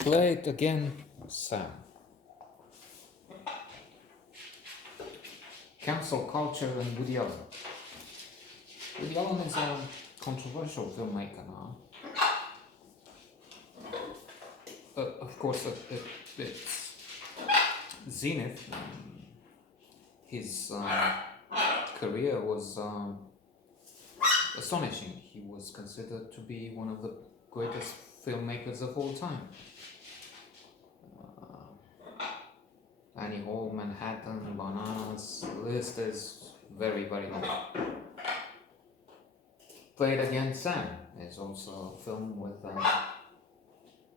Play it again, Sam. Cancel culture and Woody Allen. Woody Allen is a controversial filmmaker now. Of course, it's Zenith. His career was astonishing. He was considered to be one of the greatest filmmakers of all time. Annie Hall, Manhattan, Bananas, the list is very, very long. Play It Again, Sam is also a film with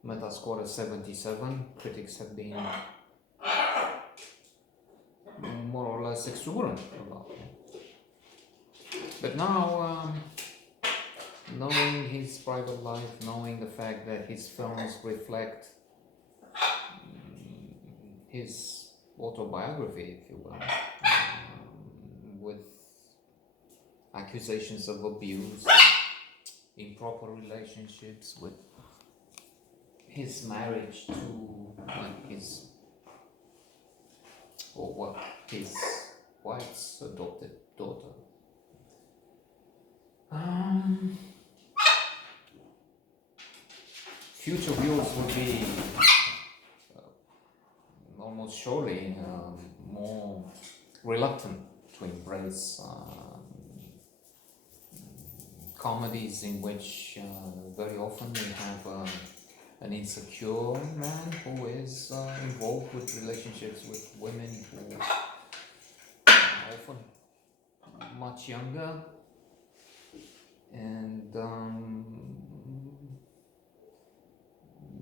Metascore 77. Critics have been more or less exuberant about it. But now, knowing his private life, knowing the fact that his films reflect his autobiography, if you will, with accusations of abuse, improper relationships, with his marriage to his wife's adopted daughter. Future viewers will be almost surely more reluctant to embrace comedies in which very often we have an insecure man who is involved with relationships with women who are often much younger and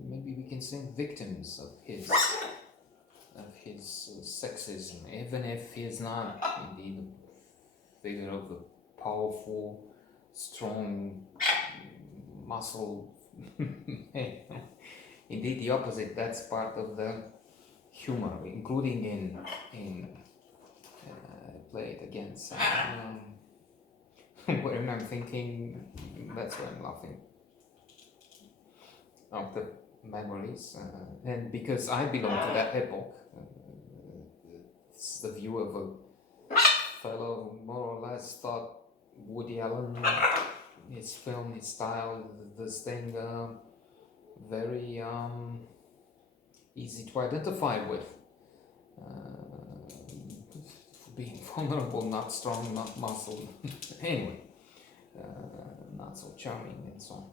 maybe we can say victims of his sexism, even if he is not indeed a figure of a powerful, strong, muscle. Indeed, the opposite. That's part of the humor, including in Play It Again. When I'm thinking, that's why I'm laughing. Of the memories, and because I belong to that epoch, it's the view of a fellow who more or less thought Woody Allen, his film, his style, this thing, very easy to identify with. Being vulnerable, not strong, not muscle. Anyway, not so charming and so on.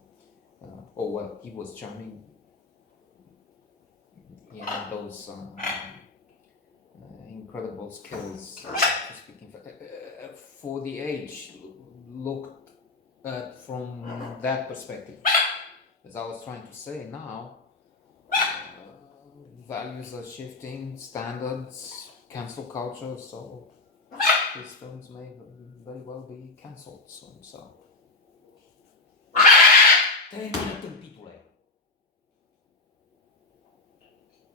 Oh well, he was charming. He had those incredible skills speaking for the age, looked at from that perspective. As I was trying to say, now values are shifting, standards, cancel culture, so these films may very well be cancelled soon. So,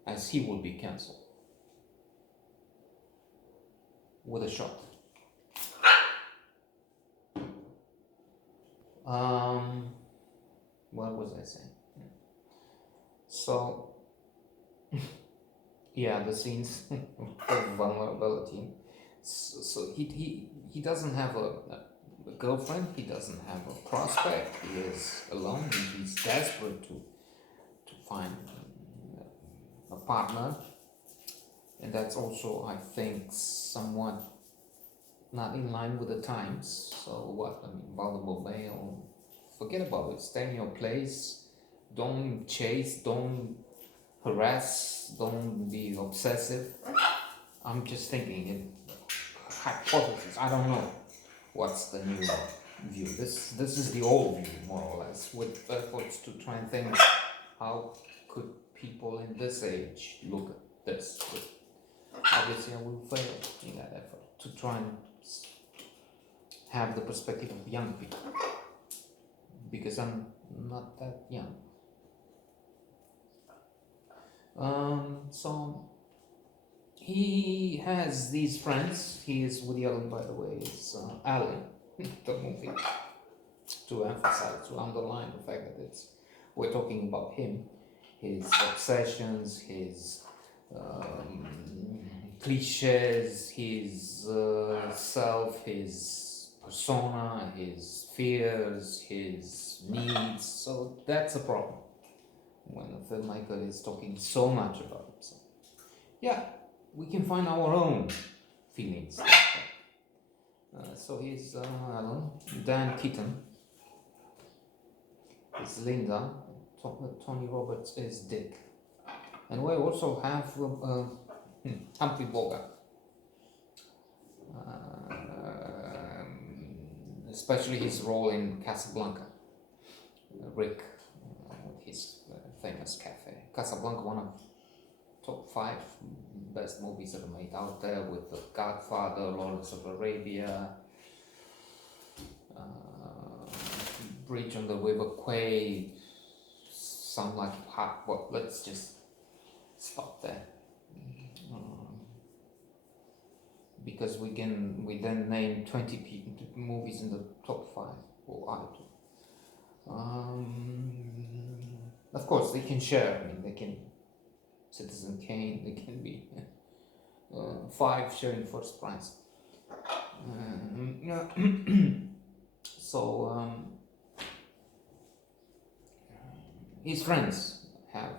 as he will be cancelled with a shot. What was I saying? So, yeah, the scenes of vulnerability. So he doesn't have a girlfriend. He doesn't have a prospect. He is alone. He's desperate to find a partner, and that's also, I think, somewhat not in line with the times. So what? I mean, vulnerable male. Forget about it. Stay in your place. Don't chase. Don't harass. Don't be obsessive. I'm just thinking in hypothesis. I don't know what's the new view. This is the old view, more or less, with efforts to try and think how could people in this age look at this. But obviously, I will fail in that effort to try and have the perspective of young people, because I'm not that young. So he has these friends. He is Woody Allen, by the way. It's Allen, the movie, to emphasize, to underline the fact that we're talking about him. his obsessions, his cliches, his self, his persona, his fears, his needs. So that's a problem when a filmmaker is talking so much about himself. Yeah, we can find our own feelings. So he's Alan, Dan Keaton is Linda, Tony Roberts is Dick, and we also have Humphrey Bogart, especially his role in Casablanca, Rick, with his famous cafe. Casablanca, one of top 5 best movies ever made out there, with The Godfather, Lawrence of Arabia, Bridge on the River Kwai, Some Like It Hot. Well, let's just stop there, because we then name 20 movies in the top 5, or I do. Of course, they can share. I mean, they can. Citizen Kane, they can be 5 sharing first prize. So his friends have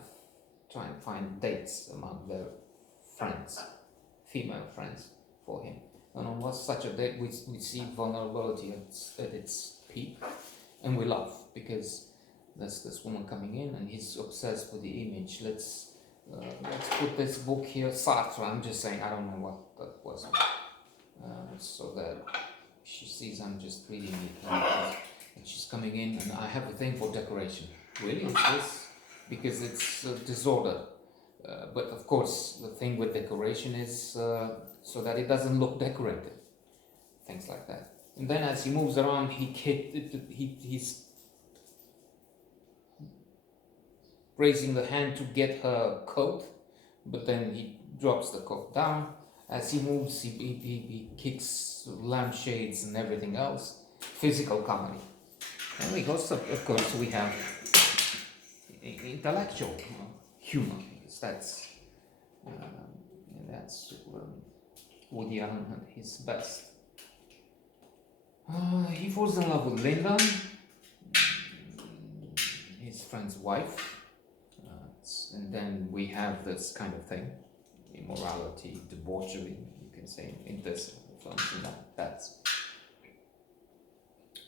tried to find dates among their friends, female friends, for him. And on such a date, we see vulnerability at its peak, and we laugh because there's this woman coming in, and he's obsessed with the image. Let's put this book here, Sartre. I'm just saying, I don't know what that was. So that she sees I'm just reading it, and she's coming in, and I have a thing for decoration. Really, it's this? Because it's disorder. But of course, the thing with decoration is so that it doesn't look decorated. Things like that. And then as he moves around, he's raising the hand to get her coat, but then he drops the coat down. As he moves, he kicks lampshades and everything else. Physical comedy. And we also, of course, we have intellectual humor, because that's Woody Allen at his best. He falls in love with Linda, his friend's wife. And then we have this kind of thing, immorality, debauchery, you can say, in this film.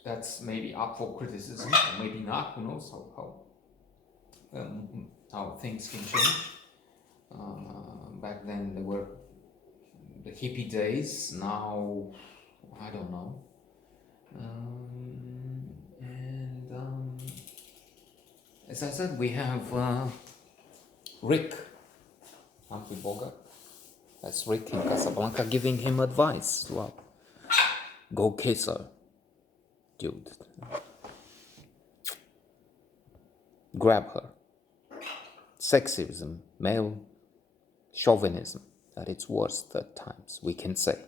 That's maybe up for criticism, or maybe not. Who knows how things can change. Back then there were the hippie days. Now I don't know. As I said, we have Rick, Humphrey Bogart. That's Rick in Casablanca giving him advice. Well, go kiss her, dude. Grab her. Sexism, male chauvinism at its worst at times, we can say.